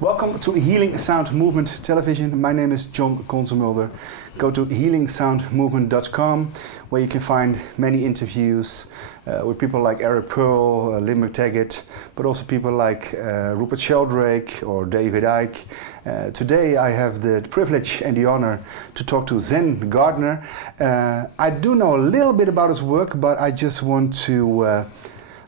Welcome to Healing Sound Movement Television. My name is John Consemulder. Go to healingsoundmovement.com where you can find many interviews with people like Eric Pearl, Lynn McTaggart, but also people like Rupert Sheldrake or David Icke. Today I have the privilege and the honor to talk to Zen Gardner. I do know a little bit about his work, but I just want to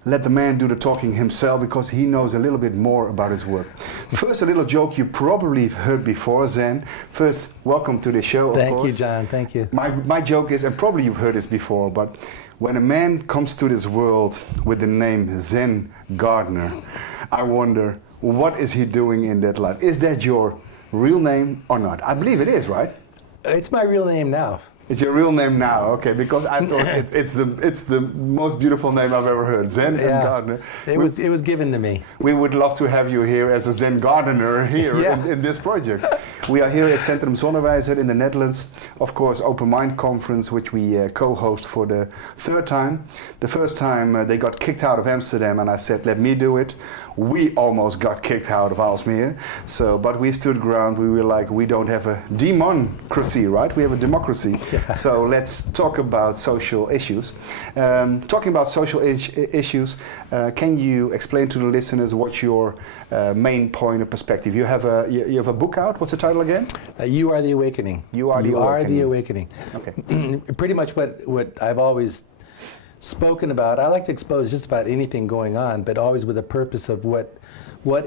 let the man do the talking himself because he knows a little bit more about his work. First, a little joke you probably heard before, Zen. First, welcome to the show, of course. Thank you, John. Thank you. My joke is, and probably you've heard this before, but when a man comes to this world with the name Zen Gardner, I wonder, what is he doing in that life? Is that your real name or not? I believe it is, right? It's my real name now. It's your real name now, okay? Because I thought it's the most beautiful name I've ever heard, Zen Gardner. It was given to me. We would love to have you here as a Zen Gardener here in this project. We are here at Centrum Zonnewijzer in the Netherlands. Of course, Open Mind Conference, which we co-host for the third time. The first time they got kicked out of Amsterdam, and I said, let me do it. We almost got kicked out of Aalsmeer. So, but we stood ground. We were like, we don't have a democracy, right? We have a democracy. Yeah. So let's talk about social issues. Talking about social issues, can you explain to the listeners what's your main point of perspective? You have a book out. What's the title again? You Are the Awakening. You Are the Awakening. Okay. Pretty much what I've always spoken about. I like to expose just about anything going on, but always with the purpose of what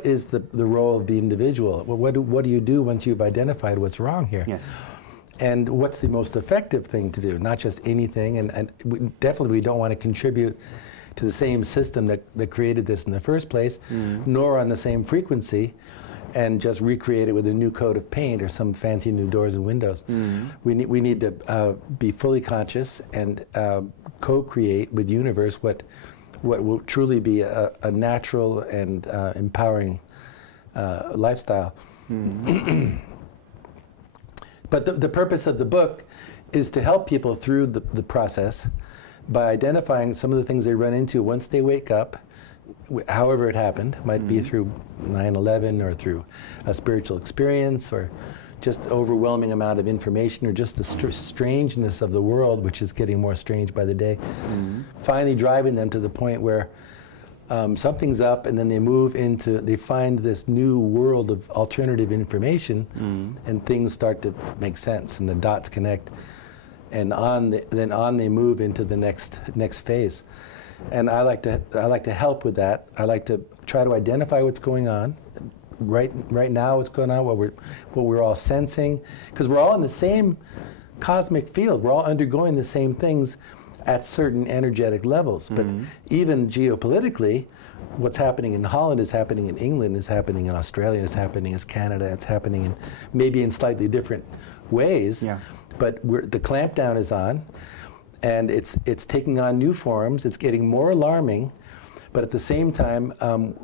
is the role of the individual. What do you do once you've identified what's wrong here? Yes. And what's the most effective thing to do? Not just anything, and definitely we don't want to contribute to the same system that created this in the first place, nor on the same frequency, and just recreate it with a new coat of paint or some fancy new doors and windows. We need to be fully conscious and co-create with the universe what will truly be a natural and empowering lifestyle. But the purpose of the book is to help people through the process by identifying some of the things they run into once they wake up, however it happened. It might be through 9/11 or through a spiritual experience or just overwhelming amount of information or just the strangeness of the world, which is getting more strange by the day. Finally driving them to the point where something's up, and then they find this new world of alternative information, and things start to make sense, and the dots connect, and then they move into the next phase. And I like to help with that. I like to try to identify what's going on right now, what's going on, what we're all sensing, because we're all in the same cosmic field. We're all undergoing the same things at certain energetic levels. But even geopolitically, what's happening in Holland is happening in England, is happening in Australia, is happening in Canada, it's happening maybe in slightly different ways. Yeah. But the clampdown is on, and it's taking on new forms. It's getting more alarming, but at the same time,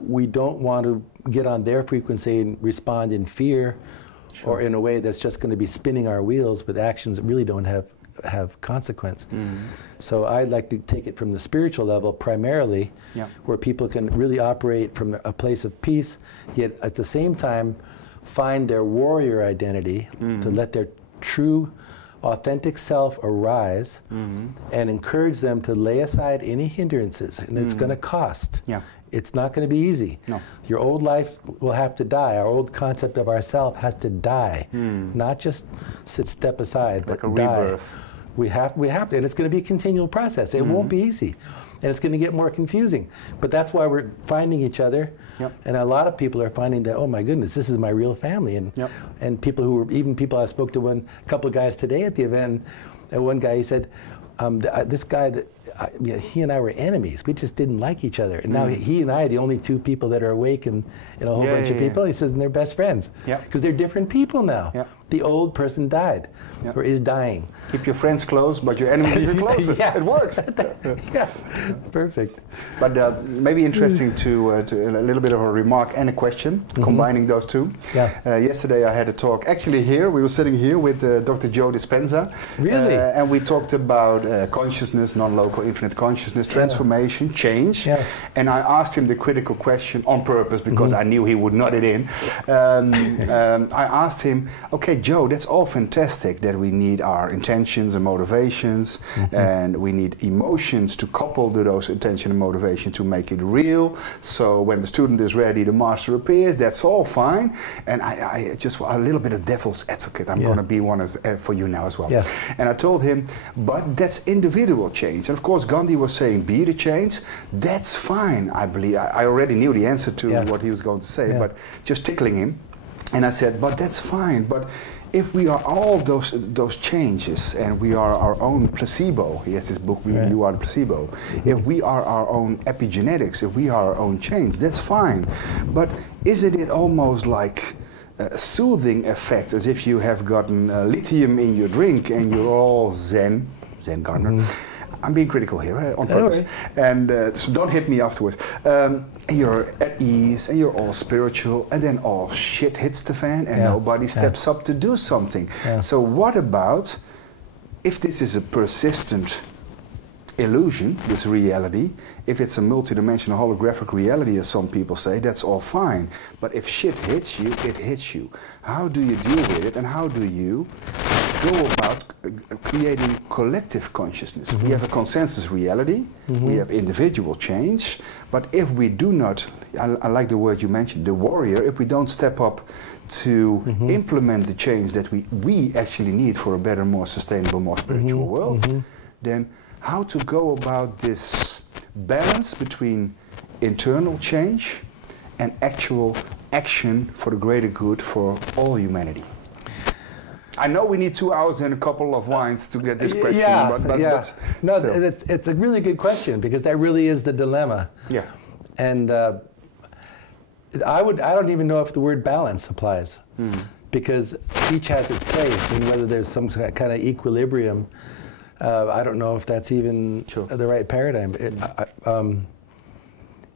we don't want to get on their frequency and respond in fear, or in a way that's just going to be spinning our wheels with actions that really don't have consequence. So I'd like to take it from the spiritual level primarily, where people can really operate from a place of peace, yet at the same time find their warrior identity, to let their true authentic self arise, and encourage them to lay aside any hindrances, and it's going to cost. It's not going to be easy. No. Your old life will have to die. Our old concept of ourself has to die, not just step aside, like but a die. Rebirth. We have to, and it's going to be a continual process. It won't be easy, and it's going to get more confusing. But that's why we're finding each other, and a lot of people are finding that, oh my goodness, this is my real family. And people who were, even people I spoke to, a couple of guys today at the event, and one guy, he said, this guy, he and I were enemies. We just didn't like each other. And now he and I are the only two people that are awake, and a whole bunch of people. He says, and they're best friends. Because they're different people now. the old person died or is dying. Keep your friends close, but your enemies even closer. Yeah. It works. Yeah, perfect. But maybe interesting to a little bit of a remark and a question, combining those two. Yeah. Yesterday I had a talk, actually here, we were sitting here with Dr. Joe Dispenza. Really? And we talked about consciousness, non-local infinite consciousness, transformation, change. Yeah. And I asked him the critical question on purpose because I knew he would nod it in. I asked him, okay, Joe, that's all fantastic that we need our intentions and motivations, and we need emotions to couple to those intention and motivation to make it real. So when the student is ready, the master appears. That's all fine. And I just a little bit of devil's advocate. I'm going to be one for you now as well. Yeah. And I told him, but that's individual change. And of course, Gandhi was saying, be the change. That's fine. I believe I already knew the answer to what he was going to say, but just tickling him. And I said, but that's fine. But if we are all those changes and we are our own placebo, he has this book, You Are the Placebo. If we are our own epigenetics, if we are our own change, that's fine. But isn't it almost like a soothing effect, as if you have gotten lithium in your drink and you're all Zen Gardner. I'm being critical here on purpose, and so don't hit me afterwards. And you're at ease, and you're all spiritual, and then all shit hits the fan, and nobody steps up to do something. So what about if this is a persistent illusion, this reality? If it's a multidimensional holographic reality, as some people say, that's all fine. But if shit hits you, it hits you. How do you deal with it, and how do you go about creating collective consciousness? We have a consensus reality, we have individual change, but if we do not, I like the word you mentioned, the warrior, if we don't step up to implement the change that we actually need for a better, more sustainable, more spiritual world, then how to go about this balance between internal change and actual action for the greater good for all humanity? I know we need 2 hours and a couple of wines to get this question, but no, it's a really good question, because that really is the dilemma. Yeah. And I don't even know if the word balance applies, because each has its place, and whether there's some kind of equilibrium, I don't know if that's even the right paradigm.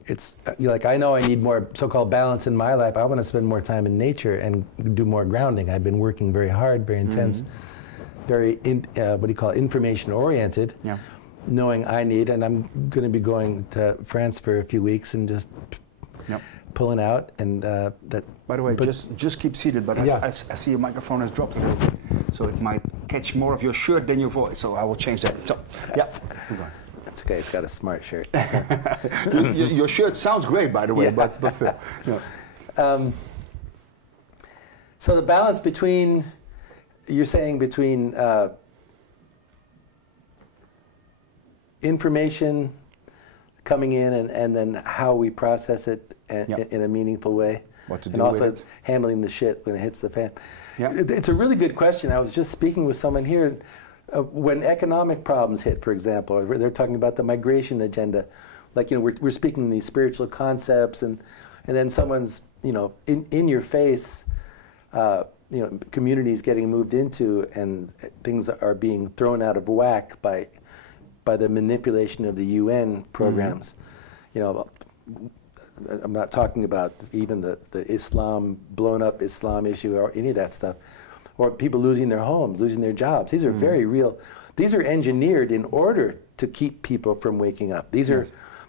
It's like, I know I need more so-called balance in my life. I want to spend more time in nature and do more grounding. I've been working very hard, very intense, very what do you call it, information-oriented, knowing I need, and I'm going to be going to France for a few weeks and just pulling out. And that. By the way, just keep seated, but I see your microphone has dropped a little bit, so it might catch more of your shirt than your voice, so I will change that. So, move on. It's okay, it's got a smart shirt. your shirt sounds great, by the way, but still. So the balance between, you're saying between information coming in and then how we process it in a meaningful way. What to do and also with it. handling the shit when it hits the fan. Yeah. It's a really good question. I was just speaking with someone here. When economic problems hit, for example, they're talking about the migration agenda. Like, we're speaking these spiritual concepts, and then someone's, in your face, communities getting moved into, and things are being thrown out of whack by the manipulation of the UN programs. I'm not talking about even the Islam, blown up Islam issue or any of that stuff. Or people losing their homes, losing their jobs. These are very real. These are engineered in order to keep people from waking up. These are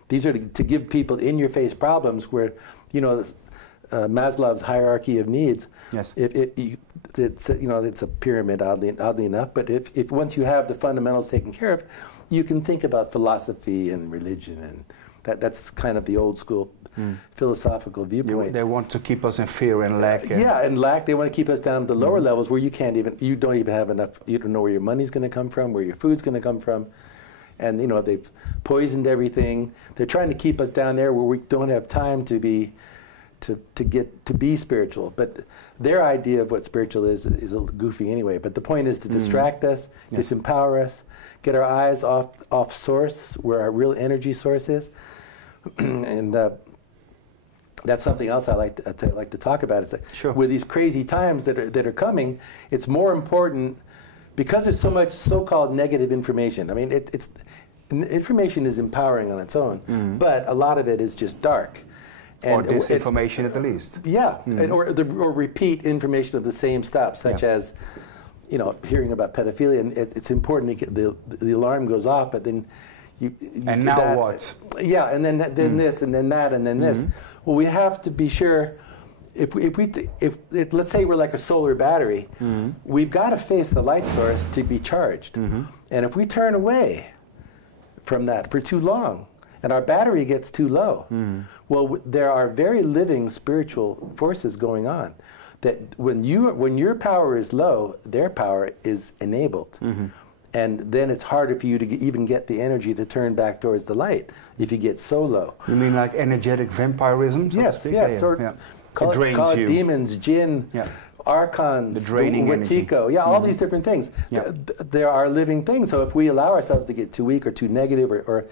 to give people in-your-face problems where, Maslow's hierarchy of needs. Yes. It's a pyramid, oddly enough. But if once you have the fundamentals taken care of, you can think about philosophy and religion, and that's kind of the old school philosophical viewpoint. They want to keep us in fear and lack. And lack. They want to keep us down to the lower levels where you don't even have enough. You don't know where your money's going to come from, where your food's going to come from, and they've poisoned everything. They're trying to keep us down there where we don't have time to be spiritual. But their idea of what spiritual is a little goofy anyway. But the point is to distract us, disempower us, get our eyes off source, where our real energy source is, and That's something else I like to talk about. Is that Sure. with these crazy times that are coming, it's more important because there's so much so-called negative information. I mean, information is empowering on its own, but a lot of it is just dark. And or disinformation at the least. Yeah, or repeat information of the same stuff, such as, you know, hearing about pedophilia. And it's important to get the alarm goes off, but then you and now that, what? Yeah, and then this, and then that, and then this. Well, we have to be sure. If let's say we're like a solar battery, we've got to face the light source to be charged. And if we turn away from that for too long, and our battery gets too low, well, there are very living spiritual forces going on. That when your power is low, their power is enabled. And then it's harder for you to even get the energy to turn back towards the light if you get so low. You mean like energetic vampirism? So yes, yes. Call it demons, jinn, archons, the draining Watiko, all these different things. There are living things. So if we allow ourselves to get too weak or too negative, or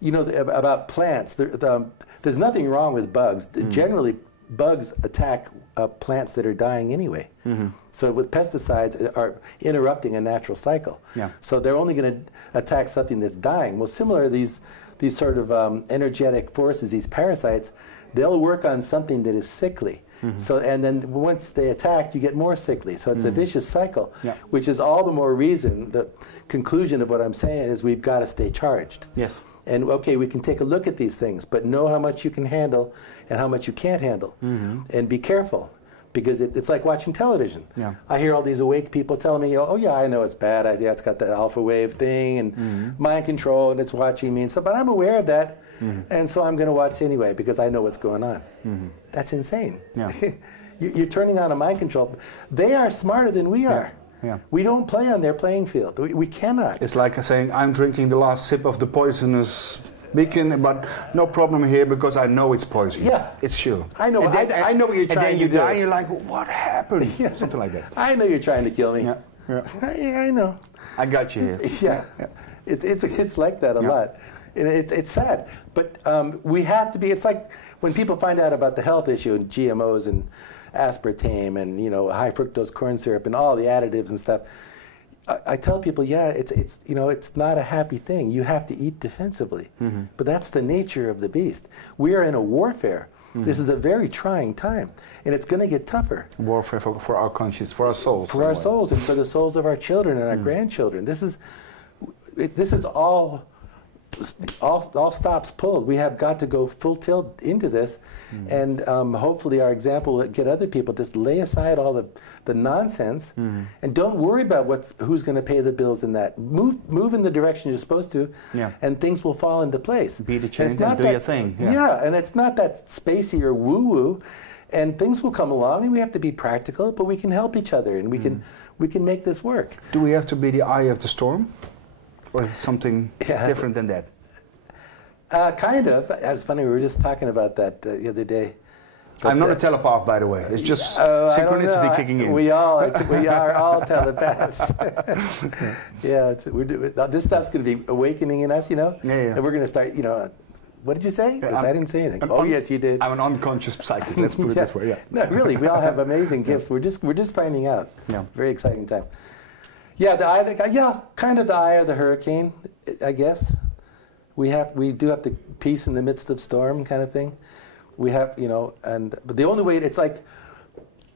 you know, about plants, there's nothing wrong with bugs. Generally, bugs attack plants that are dying anyway. So with pesticides are interrupting a natural cycle. So they're only going to attack something that's dying. Well, similar, these sort of energetic forces, these parasites, they'll work on something that is sickly. So, and then once they attack, you get more sickly. So it's a vicious cycle, which is all the more reason. The conclusion of what I'm saying is we've got to stay charged. Yes. And okay, we can take a look at these things, but know how much you can handle and how much you can't handle. And be careful, because it's like watching television. I hear all these awake people telling me, oh yeah, I know it's bad. It's got the alpha wave thing and mind control, and it's watching me and stuff, but I'm aware of that, and so I'm going to watch anyway because I know what's going on. That's insane. You're turning on a mind control. They are smarter than we are. We don't play on their playing field. We cannot. It's like saying, I'm drinking the last sip of the poisonous beacon, but no problem here because I know it's poison. It's sure. I know. I know what you're trying to do. And then you die, you're like, what happened? Something like that. I know you're trying to kill me. I know. I got you here. It's like that a lot. It's sad, but we have to be. It's like when people find out about the health issue and GMOs and aspartame and high fructose corn syrup and all the additives and stuff. I tell people, it's not a happy thing. You have to eat defensively, but that's the nature of the beast. We are in a warfare. This is a very trying time, and it's going to get tougher. Warfare for our conscience, for our souls. For our souls, and for the souls of our children and our grandchildren. This is all stops pulled. We have got to go full tilt into this, and hopefully our example will get other people. Just lay aside all the nonsense, and don't worry about who's going to pay the bills in that. Move in the direction you're supposed to, and things will fall into place. Be the change and do your thing. And it's not that spacey or woo-woo, and things will come along, and we have to be practical, but we can help each other, and we can make this work. Do we have to be the eye of the storm? Or is it something different than that? Kind of. It was funny, we were just talking about that the other day. I'm not a telepath, by the way. It's just synchronicity kicking in. We are all telepaths. This stuff's going to be awakening in us, And we're going to start, what did you say? Because I didn't say anything. Yes, you did. I'm an unconscious psychic. Let's put it this way. No, really, we all have amazing gifts. We're just finding out. Very exciting time. Kind of the eye of the hurricane, I guess. We do have the peace in the midst of storm kind of thing. We have, but the only way, it's like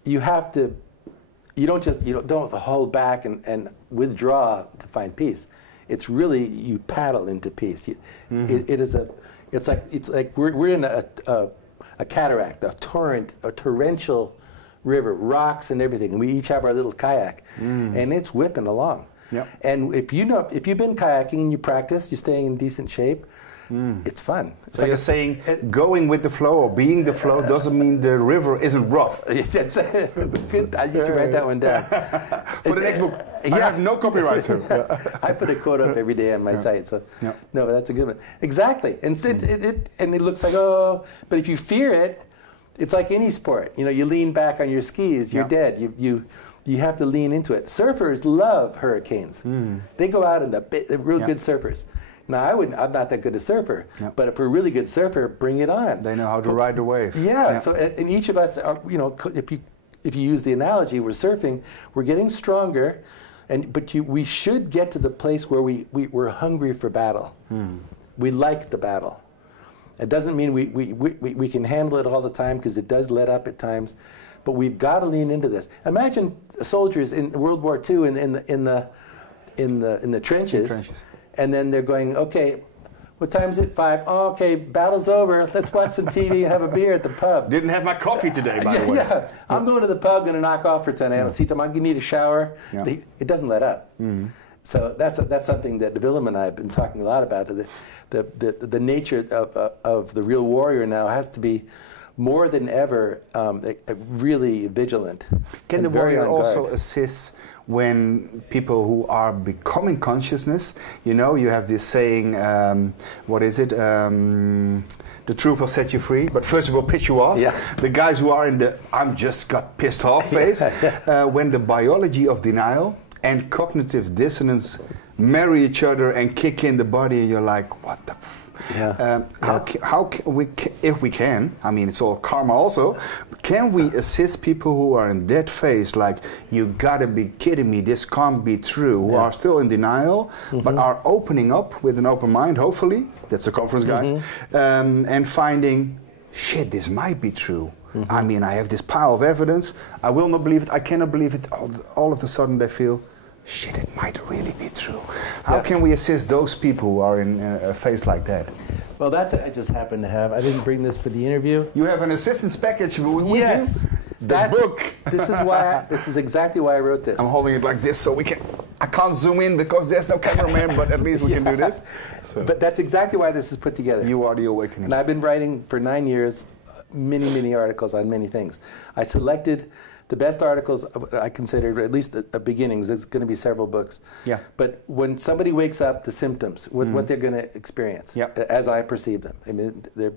you don't hold back and withdraw to find peace. It's really, you paddle into peace. It's like we're in a cataract, a torrential river, rocks and everything, and we each have our little kayak, and it's whipping along. And if you've been kayaking and you practice, you're staying in decent shape, it's fun. It's so like you're saying going with the flow or being the flow doesn't mean the river isn't rough. Good. I should write that one down. For the next book. I have no copyright here. I put a quote up every day on my site. So no, but that's a good one. Exactly. And it looks like, but if you fear it, it's like any sport. You lean back on your skis, you're dead. You have to lean into it. Surfers love hurricanes. They go out, and the real good surfers, Now, I'm not that good a surfer, Yeah. but if we're a really good surfer, bring it on. They know how to ride the wave. Yeah, so and each of us, are, you know, if you use the analogy, we're surfing, we're getting stronger, but we should get to the place where we're hungry for battle. We like the battle. It doesn't mean we can handle it all the time, because it does let up at times, but we've got to lean into this. Imagine soldiers in World War II in the trenches, and then they're going, okay, what time is it? 5. Oh, okay, battle's over. Let's watch some TV and have a beer at the pub. Didn't have my coffee today, by the way. Yeah, I'm going to the pub, going to knock off for 10 hours. See, I'm going to need a shower. Yeah. It doesn't let up. So that's something that Willem and I have been talking a lot about. The nature of the real warrior now has to be more than ever really vigilant. Can the warrior also assist when people who are becoming consciousness, you know, you have this saying, what is it? The truth will set you free, but first it will piss you off. Yeah. The guys who are in the I'm just got pissed off phase, when the biology of denial and cognitive dissonance marry each other and kick in the body, and you're like, what the how can we, if we can, I mean, it's all karma also, can we assist people who are in that phase, like, you gotta be kidding me, this can't be true, who are still in denial, but are opening up with an open mind, hopefully, that's the conference guys, and finding, shit, this might be true. I mean, I have this pile of evidence, I will not believe it, I cannot believe it, all of a sudden they feel, shit, it might really be true. How can we assist those people who are in a phase like that? Well, that's what I just happen to have. I didn't bring this for the interview. You have an assistance package with you? The book. This is exactly why I wrote this. I'm holding it like this so we can, I can't zoom in because there's no cameraman, but at least we can do this. So. But that's exactly why this is put together. You are the awakening. And I've been writing for 9 years, many articles on many things. I selected the best articles I considered, at least the beginnings. There's going to be several books. Yeah. But when somebody wakes up, the symptoms, what they're going to experience, as I perceive them. I mean, there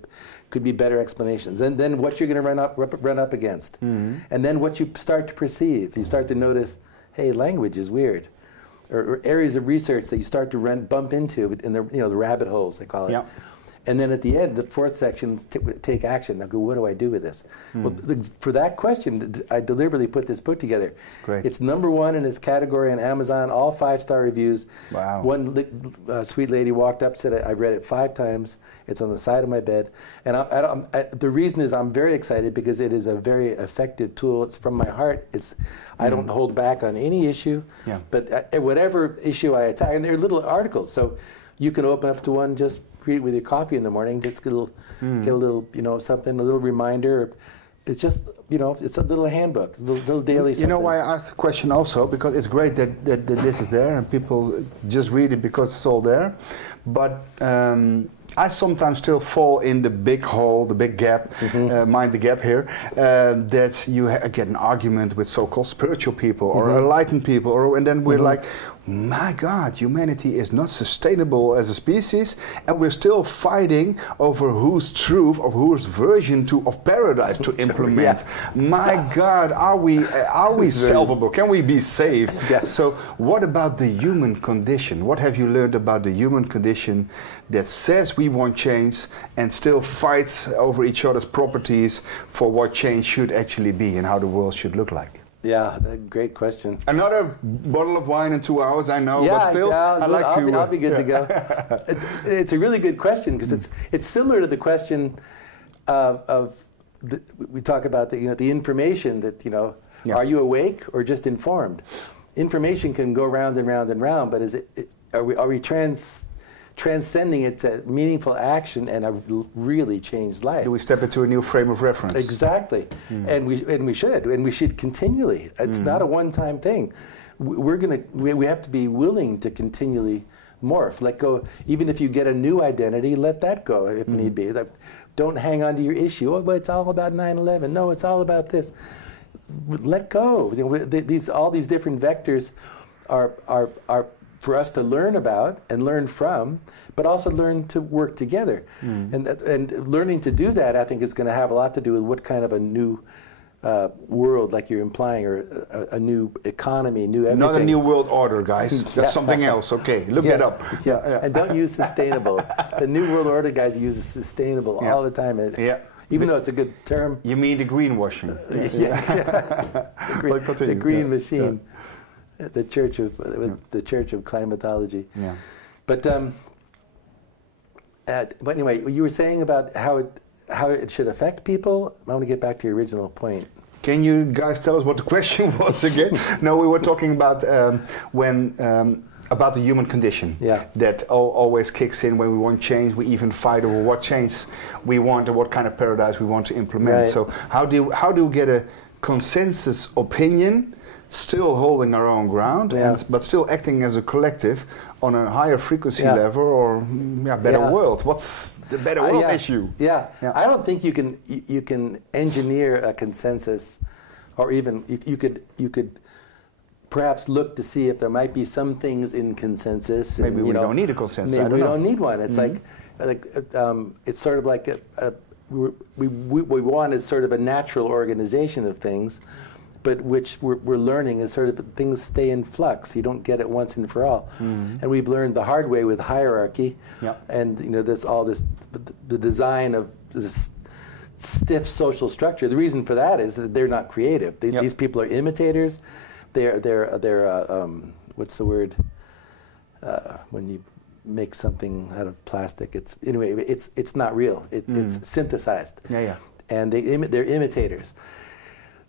could be better explanations. And then what you're going to run up against. And then what you start to perceive. You start to notice, hey, language is weird. Or areas of research that you start to bump into in the, the rabbit holes, they call it. Yeah. And then at the end, the fourth section, take action. Now, go, what do I do with this? Well, for that question, I deliberately put this book together. Great. It's #1 in its category on Amazon, all 5-star reviews. Wow. One sweet lady walked up, said, I read it 5 times. It's on the side of my bed. And the reason is I'm very excited because it is a very effective tool. It's from my heart. I don't hold back on any issue. Yeah. But whatever issue I attack, and they're little articles, so you can open up to one, just read it with your coffee in the morning, just get a little, something, a little reminder. It's just, it's a little handbook, a little daily something. You know why I asked the question also? Because it's great that this is there and people just read it because it's all there. But I sometimes still fall in the big hole, the big gap, mind the gap here, that you get an argument with so-called spiritual people or enlightened people, and then we're like, my God, humanity is not sustainable as a species, and we're still fighting over whose truth or whose version of paradise to implement. My God, are we salvable? Can we be saved? So what about the human condition? What have you learned about the human condition that says we want change and still fights over each other's properties for what change should actually be and how the world should look like? Yeah, great question. Another bottle of wine in 2 hours, I know, but still, I'll be good to go. It's a really good question because it's similar to the question we talk about the information that are you awake or just informed? Information can go round and round and round, but are we transcending it to meaningful action and a really changed life? Do we step into a new frame of reference? Exactly, and we should continually. It's not a one-time thing. We have to be willing to continually morph, let go. Even if you get a new identity, let that go if need be. Don't hang on to your issue. Oh, but it's all about 9/11. No, it's all about this. Let go. All these different vectors are for us to learn about and learn from, but also learn to work together. And learning to do that, I think, is going to have a lot to do with what kind of a new world, like you're implying, or a new economy, new everything. Not a new world order, guys. That's something else. Okay, look that up. Yeah. And don't use sustainable. The new world order guys use sustainable all the time. Even though it's a good term. You mean the greenwashing? The green machine. The church of climatology. Yeah. But anyway, you were saying about how it should affect people. I want to get back to your original point. Can you guys tell us what the question was again? No, we were talking about about the human condition. Yeah. That always kicks in when we want change. We even fight over what change we want and what kind of paradise we want to implement. Right. So how do we get a consensus opinion, still holding our own ground, but still acting as a collective on a higher frequency level, or better world? What's the better world issue? Yeah, I don't think you can engineer a consensus, or even you could perhaps look to see if there might be some things in consensus. Maybe we don't need a consensus. Maybe we don't need one. It's like it's sort of like we want is sort of a natural organization of things, but which we're learning is sort of things stay in flux. You don't get it once and for all. And we've learned the hard way with hierarchy, and the design of this stiff social structure. The reason for that is that they're not creative. These people are imitators. They're what's the word when you make something out of plastic? It's not real. It's synthesized. And they're imitators.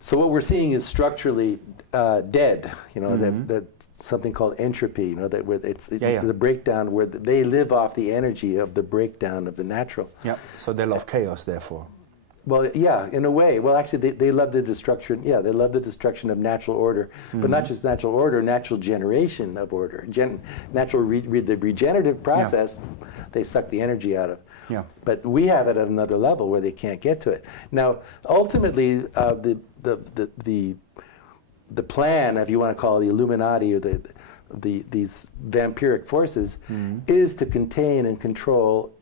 So what we're seeing is structurally dead. That something called entropy. Where it's the breakdown, where they live off the energy of the breakdown of the natural. So they love chaos, therefore. Well, in a way. Well, actually, they love the destruction. Yeah, they love the destruction of natural order, but not just natural order, natural generation of order. The regenerative process, they suck the energy out of. But we have it at another level where they can't get to it. Now, ultimately, the plan, if you want to call it the Illuminati or these vampiric forces, is to contain and control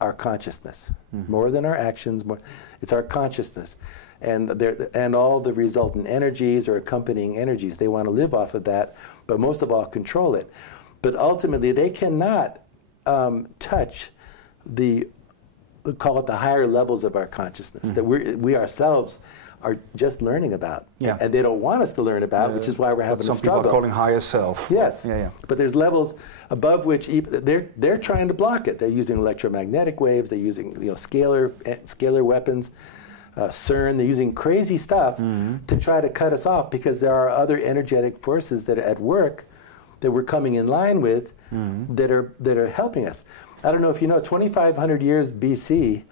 our consciousness more than our actions. It's our consciousness, and all the resultant energies or accompanying energies. They want to live off of that, but most of all control it. But ultimately, they cannot touch call it the higher levels of our consciousness that we ourselves are just learning about, and they don't want us to learn about, which is why we're having a struggle. Some people are calling higher self. Yes. But there's levels above which they're trying to block it. They're using electromagnetic waves. They're using scalar weapons, CERN. They're using crazy stuff to try to cut us off, because there are other energetic forces that are at work that we're coming in line with that are helping us. I don't know if you know, 2,500 years BC,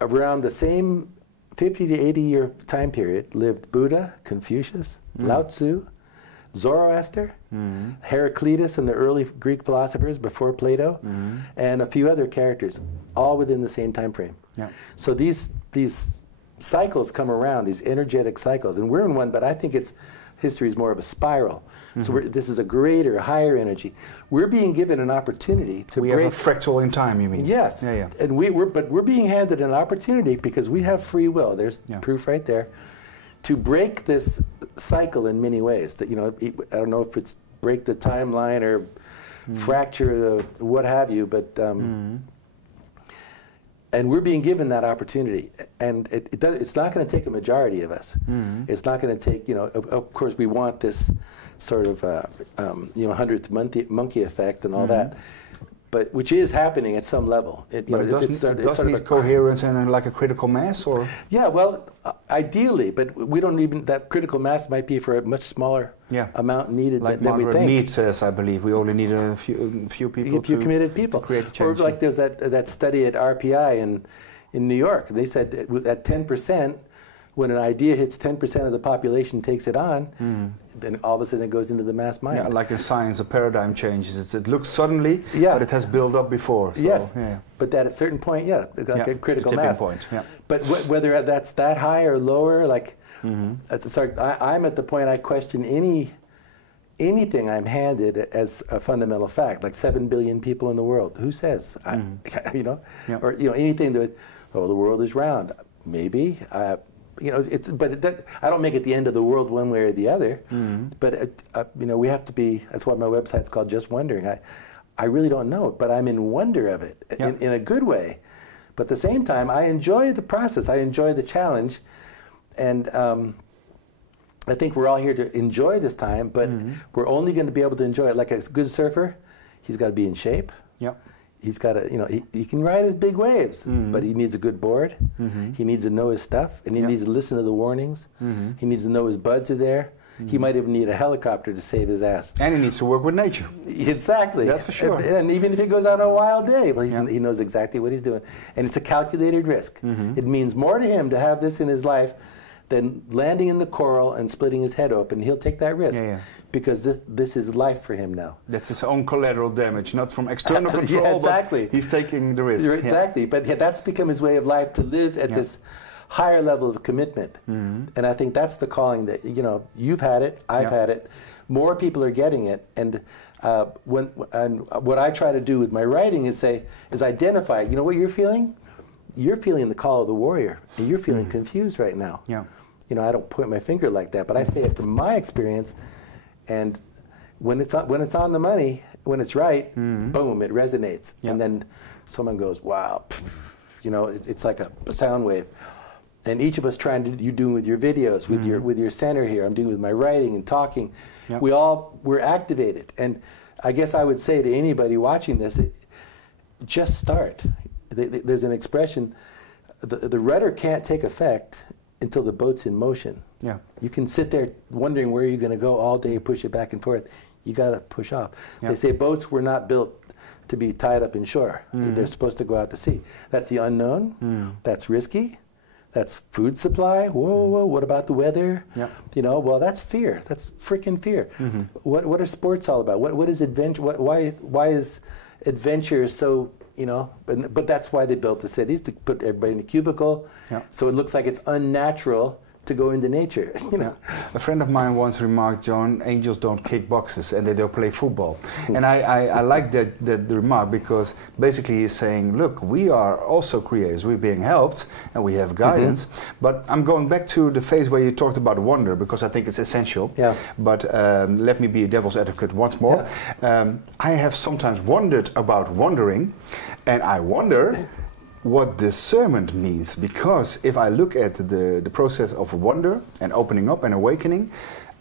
around the same 50 to 80 year time period, lived Buddha, Confucius, Lao Tzu, Zoroaster, Heraclitus, and the early Greek philosophers before Plato, and a few other characters, all within the same time frame. So these cycles come around, these energetic cycles, and we're in one, but I think history is more of a spiral. So this is a greater, higher energy. We're being given an opportunity to break. We have a fractal in time, you mean? Yes. And we're being handed an opportunity, because we have free will. There's proof right there, to break this cycle in many ways. That I don't know if it's break the timeline or fracture what have you, but and we're being given that opportunity, and it's not going to take a majority of us. It's not going to take, of course, we want this sort of 100th monkey effect and all that, but which is happening at some level. It doesn't need coherence and like a critical mass, or? Yeah, well, ideally, but we don't even, that critical mass might be for a much smaller amount needed like than we think. Need says, I believe, we only need a few people, a few committed people, to create the change. Or like there's that study at RPI in New York. They said at 10%, when an idea hits 10% of the population takes it on, then all of a sudden it goes into the mass mind. Yeah, like in science, a paradigm changes. It looks suddenly, but it has built up before. So, yes, but at a certain point, like a critical mass. Point. But whether that's that high or lower, like I'm at the point I question anything I'm handed as a fundamental fact, like 7 billion people in the world. Who says? Or anything that, the world is round. Maybe. you know, I don't make it the end of the world one way or the other. But you know, we have to be. That's why my website's called Just Wondering. I really don't know it, but I'm in wonder of it in a good way. But at the same time, I enjoy the process. I enjoy the challenge, and I think we're all here to enjoy this time. But we're only going to be able to enjoy it. Like a good surfer, he's got to be in shape. He's got to, you know, he can ride his big waves, but he needs a good board. He needs to know his stuff, and he needs to listen to the warnings. He needs to know his buds are there. He might even need a helicopter to save his ass. And he needs to work with nature. Exactly. That's for sure. And even if he goes out on a wild day, well, he knows exactly what he's doing. And it's a calculated risk. It means more to him to have this in his life than landing in the coral and splitting his head open. He'll take that risk. Because this is life for him now. That's his own collateral damage, not from external control, exactly. But he's taking the risk. Exactly, but that's become his way of life, to live at this higher level of commitment. And I think that's the calling that, you know, you've had it, I've had it, more people are getting it. And what I try to do with my writing is identify, you know what you're feeling? You're feeling the call of the warrior, and you're feeling confused right now. You know, I don't point my finger like that, but I say it from my experience. And when it's on the money, when it's right, boom, it resonates. And then someone goes, wow, you know, it's like a sound wave. And each of us you're doing with your videos, with your center here. I'm doing with my writing and talking. We're activated. And I guess I would say to anybody watching this, just start. There's an expression, the rudder can't take effect until the boat's in motion. You can sit there wondering where you're going to go all day, push it back and forth. You got to push off. They say boats were not built to be tied up in shore. They're supposed to go out to sea. That's the unknown. That's risky. That's food supply. Whoa, what about the weather? You know, well, that's fear. That's freaking fear. What are sports all about? What is adventure? Why is adventure so, you know, but that's why they built the cities, to put everybody in a cubicle. So it looks like it's unnatural to go into nature, you know. A friend of mine once remarked, John, angels don't kick boxes and they don't play football. And I like that remark, because basically he's saying, look, we are also creators. We're being helped and we have guidance. But I'm going back to the phase where you talked about wonder, because I think it's essential. But let me be a devil's advocate once more. I have sometimes wondered about wondering, and I wonder what discernment means, because if I look at the process of wonder and opening up and awakening,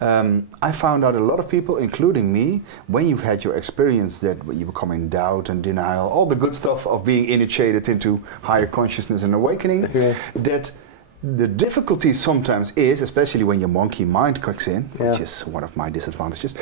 I found out a lot of people, including me, when you've had your experience that you become in doubt and denial, all the good stuff of being initiated into higher consciousness and awakening, that the difficulty sometimes is, especially when your monkey mind kicks in, which is one of my disadvantages,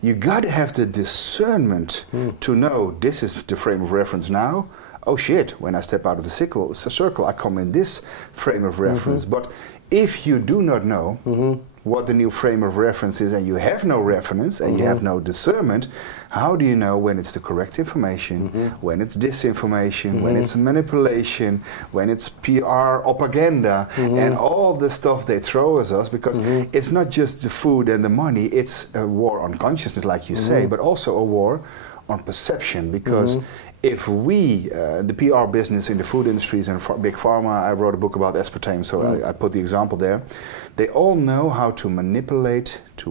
you got to have the discernment to know this is the frame of reference now. Oh shit, when I step out of the circle, I come in this frame of reference. But if you do not know what the new frame of reference is, and you have no reference, and you have no discernment, how do you know when it's the correct information, when it's disinformation, when it's manipulation, when it's PR propaganda, and all the stuff they throw at us? Because it's not just the food and the money, it's a war on consciousness, like you say, but also a war on perception. Because if we, the PR business in the food industries and big pharma, I wrote a book about aspartame, so I put the example there. They all know how to manipulate, to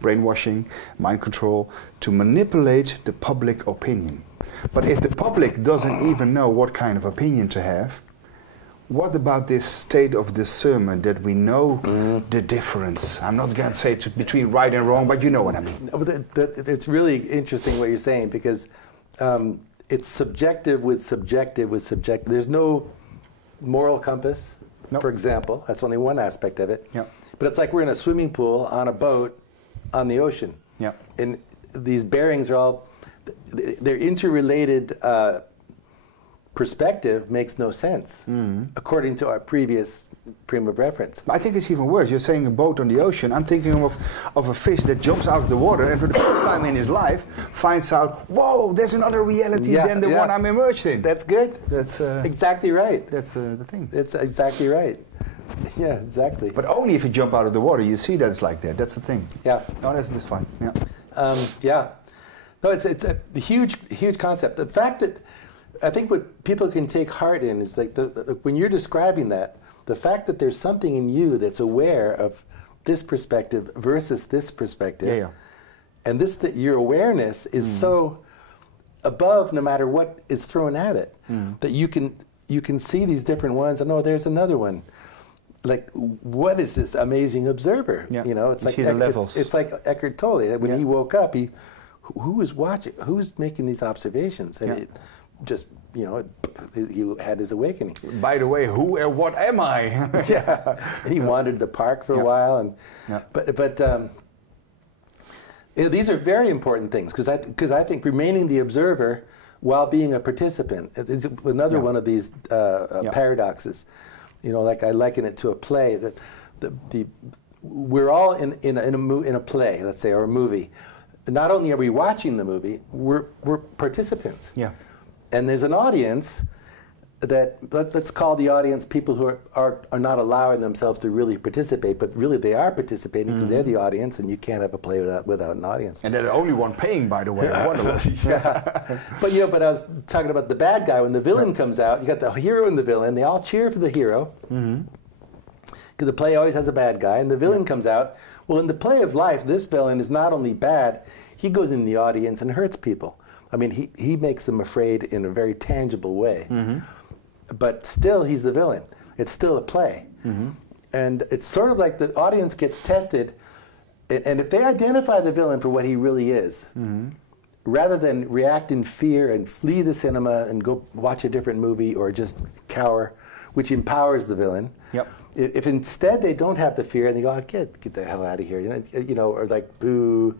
brainwashing, mind control, to manipulate the public opinion. But if the public doesn't even know what kind of opinion to have, what about this state of discernment that we know the difference? I'm not going to say between right and wrong, but you know what I mean. No, but it's really interesting what you're saying, because it's subjective with subjective with subjective. There's no moral compass, for example. That's only one aspect of it. But it's like we're in a swimming pool on a boat on the ocean. And these bearings are all, they're interrelated. Perspective makes no sense according to our previous frame of reference. I think it's even worse. You're saying a boat on the ocean. I'm thinking of a fish that jumps out of the water and for the first time in his life finds out, whoa, there's another reality than the one I'm immersed in. That's good. That's exactly right. That's the thing. That's exactly right. Yeah, exactly. But only if you jump out of the water, you see that it's like that. That's the thing. No, that's fine. No, it's a huge concept. The fact that I think what people can take heart in is like when you're describing that, the fact that there's something in you that's aware of this perspective versus this perspective, and that your awareness is so above no matter what is thrown at it, that you can see these different ones and, oh, there's another one. Like, what is this amazing observer? You know, it's like it's like Eckhart Tolle. When he woke up, who was watching? Who's making these observations? And it just, you know, he had his awakening. By the way, who and what am I? And he wandered the park for a while, and but you know, these are very important things because I think remaining the observer while being a participant is another one of these paradoxes. You know, like I liken it to a play that we're all in a play, let's say, or a movie. Not only are we watching the movie, we're participants. And there's an audience that let's call the audience people who are not allowing themselves to really participate, but really they are participating because they're the audience, and you can't have a play without an audience. And they're the only one paying, by the way. But you know, but I was talking about the bad guy. When the villain comes out, you got the hero and the villain. They all cheer for the hero because the play always has a bad guy, and the villain comes out. Well, in the play of life, this villain is not only bad; he goes in the audience and hurts people. I mean, he makes them afraid in a very tangible way. But still, he's the villain. It's still a play. And it's sort of like the audience gets tested, and if they identify the villain for what he really is, rather than react in fear and flee the cinema and go watch a different movie or just cower, which empowers the villain, if instead they don't have the fear and they go, oh, get the hell out of here, you know, or like, boo.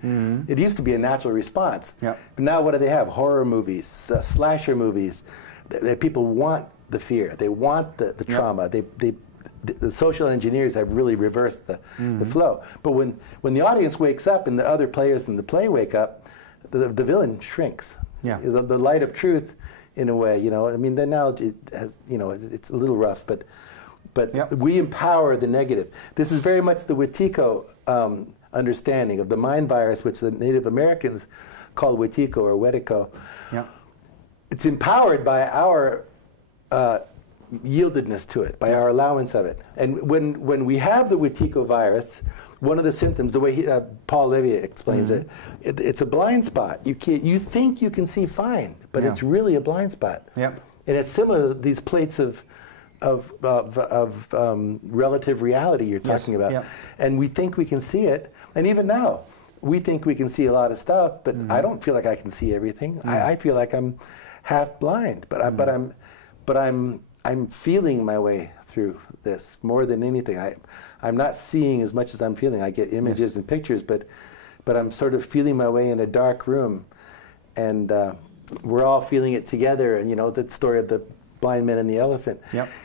It used to be a natural response. But now what do they have? Horror movies, slasher movies. People want the fear. They want the trauma. The social engineers have really reversed the flow. But when the audience wakes up and the other players in the play wake up, the villain shrinks. The light of truth, in a way, you know. I mean, the analogy has, you know, it's a little rough, but we empower the negative. This is very much the Wetiko understanding of the mind virus, which the Native Americans called Wetiko or Wetiko. It's empowered by our yieldedness to it, by our allowance of it. And when we have the Wetiko virus, one of the symptoms, the way Paul Levy explains it's a blind spot. You think you can see fine, but it's really a blind spot. And it's similar to these plates of relative reality you're talking about. And we think we can see it, and even now, we think we can see a lot of stuff, but I don't feel like I can see everything. I feel like I'm half blind, but I'm feeling my way through this more than anything. I'm not seeing as much as I'm feeling. I get images and pictures, but I'm sort of feeling my way in a dark room, and we're all feeling it together. And you know, the story of the blind man and the elephant.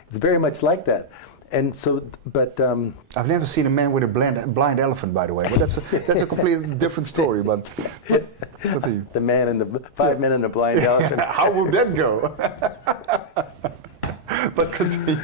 It's very much like that. And so, but I've never seen a man with a blind elephant, by the way. But that's a completely different story. But the man and the 5 men and the blind elephant. How would that go? But continue.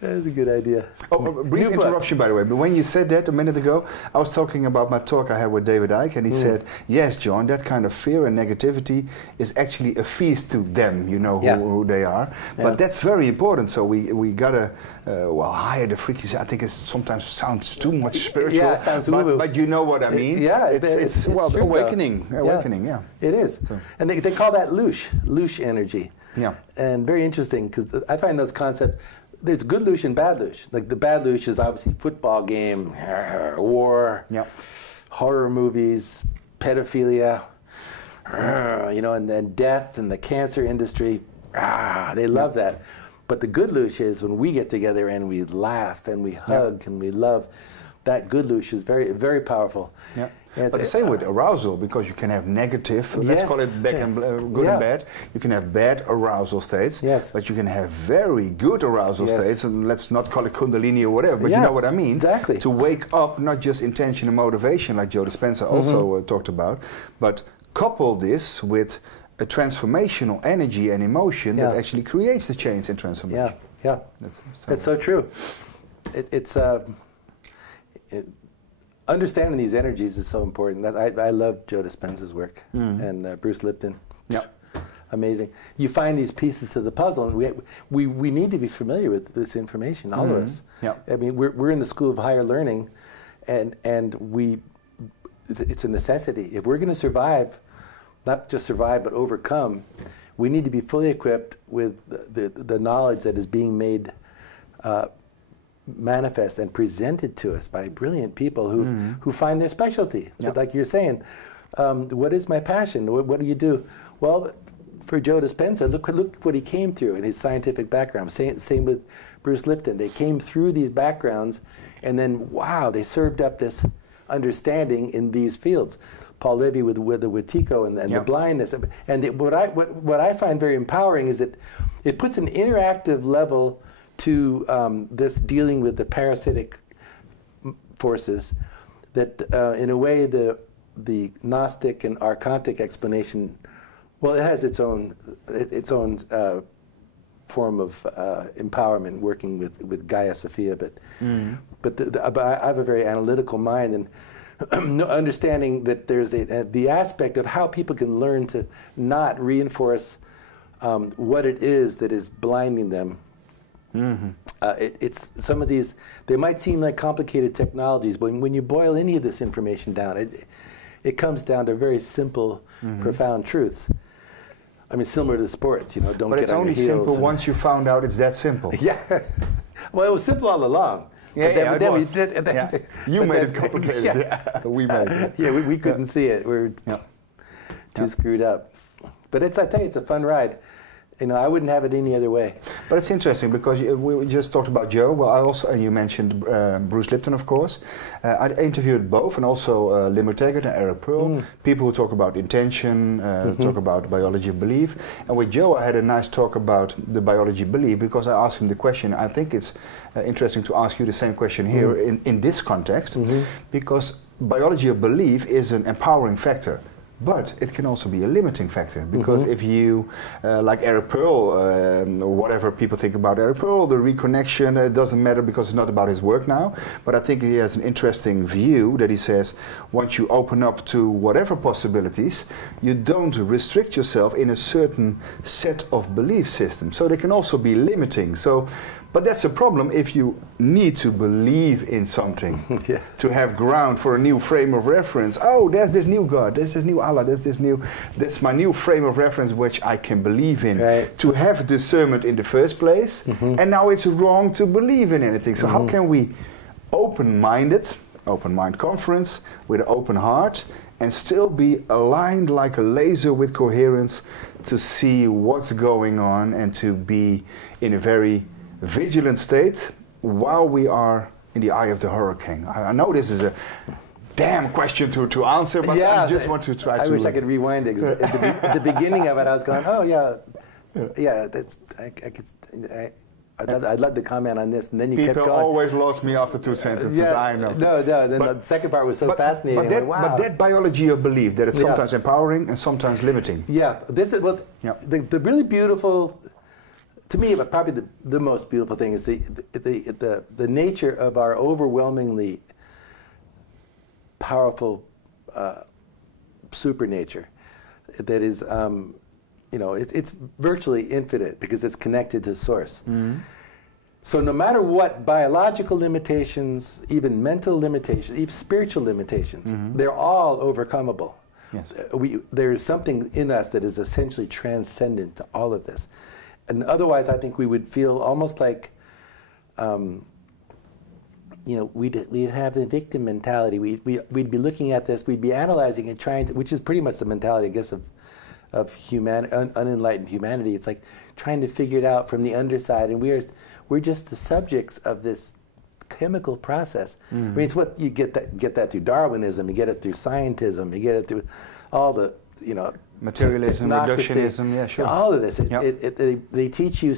That's a good idea. Oh, brief interruption, by the way. But when you said that a minute ago, I was talking about my talk I had with David Icke, and he said, yes, John, that kind of fear and negativity is actually a feast to them, you know, who they are. But that's very important, so we got to, higher the frequency. I think it sometimes sounds too much spiritual. It sounds but you know what I mean. It's awakening. It is. So. And they call that loosh energy. And very interesting, because I find those concepts, there's good loosh and bad loosh. Like the bad loosh is obviously football game, war, horror movies, pedophilia, you know, and then death and the cancer industry. They love that. But the good loosh is when we get together and we laugh and we hug and we love. That good loosh is very, very powerful. But the same with arousal, because you can have negative, let's call it good and bad. You can have bad arousal states, but you can have very good arousal states, and let's not call it Kundalini or whatever, but you know what I mean. Exactly. To wake up, not just intention and motivation, like Joe Dispenza also talked about, but couple this with a transformational energy and emotion that actually creates the change and transformation. That's so true. Understanding these energies is so important. I love Joe Dispenza's work and Bruce Lipton. Amazing. You find these pieces of the puzzle, and we need to be familiar with this information, all of us. Yeah. I mean, we're in the School of Higher Learning, and it's a necessity. If we're going to survive, not just survive, but overcome, we need to be fully equipped with the knowledge that is being made manifest and presented to us by brilliant people who find their specialty. Yep. Like you're saying, what is my passion? What do you do? Well, for Joe Dispenza, look what he came through in his scientific background. Same with Bruce Lipton. They came through these backgrounds, and then, wow, they served up this understanding in these fields. Paul Levy with the Wetiko and the blindness. And what I find very empowering is that it puts an interactive level to this dealing with the parasitic forces that, in a way, the Gnostic and Archontic explanation, well, it has its own form of empowerment working with Gaia Sophia, but I have a very analytical mind, and understanding that there's the aspect of how people can learn to not reinforce what it is that is blinding them. It's some of these, they might seem like complicated technologies, but when you boil any of this information down, it comes down to very simple, profound truths. I mean, similar to sports, don't get on your heels. But it's only simple once you found out it's that simple. Yeah. Well, it was simple all along. You made it complicated. Yeah. We made it. Yeah, we couldn't see it. We were too screwed up. But I tell you, it's a fun ride. I wouldn't have it any other way. But it's interesting because we just talked about Joe. Well, I also, and you mentioned Bruce Lipton, of course. I interviewed both, and also Limber Taggart and Eric Pearl, people who talk about intention, talk about biology of belief. And with Joe, I had a nice talk about the biology of belief because I asked him the question. I think it's interesting to ask you the same question here in this context, because biology of belief is an empowering factor. But it can also be a limiting factor, because if you, like Eric Pearl, or whatever people think about Eric Pearl, the reconnection, it doesn't matter because it's not about his work now. But I think he has an interesting view that he says, once you open up to whatever possibilities, you don't restrict yourself in a certain set of belief systems. So they can also be limiting. But that's a problem if you need to believe in something to have ground for a new frame of reference. Oh, there's this new God, there's this new Allah, that's my new frame of reference which I can believe in. Right. To have discernment in the first place, and now it's wrong to believe in anything. So how can we open mind conference with an open heart, and still be aligned like a laser with coherence to see what's going on and to be in a very vigilant state while we are in the eye of the hurricane? I know this is a damn question to answer, but I just want to try to... I wish I could rewind it, because at the beginning of it I was going, oh yeah, that's, I'd love to comment on this, and then you kept going. People always lost me after 2 sentences, I know. No, then the second part was so fascinating. But that biology of belief, that it's sometimes empowering and sometimes limiting. Yeah, this is the really beautiful... To me, probably the most beautiful thing is the nature of our overwhelmingly powerful supernature. That is, it's virtually infinite because it's connected to Source. So no matter what biological limitations, even mental limitations, even spiritual limitations, they're all overcomable. Yes. There's something in us that is essentially transcendent to all of this. And otherwise, I think we would feel almost like, we'd have the victim mentality. We'd be looking at this, we'd be analyzing and trying to, which is pretty much the mentality, I guess, of unenlightened humanity. It's like trying to figure it out from the underside, and we're just the subjects of this chemical process. I mean, it's what you get that through Darwinism, you get it through scientism, you get it through all the materialism, reductionism, yeah, sure. All of this, they teach you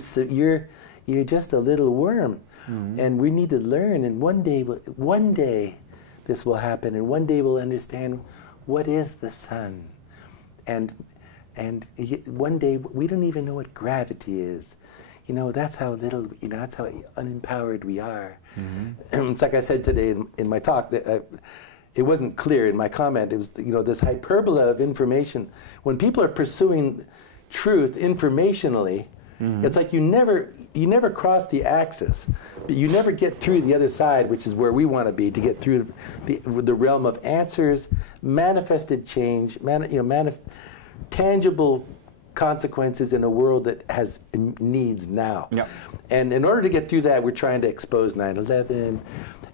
you're just a little worm, and we need to learn. And one day, this will happen, and one day we'll understand what is the sun, and one day we don't even know what gravity is. That's how little, that's how unempowered we are. It's like I said today in my talk that. It wasn't clear in my comment. It was, this hyperbola of information. When people are pursuing truth informationally, it's like you never cross the axis, but you never get through the other side, which is where we want to be, to get through the realm of answers, manifested change, tangible consequences in a world that has needs now. Yep. And in order to get through that, we're trying to expose 9/11,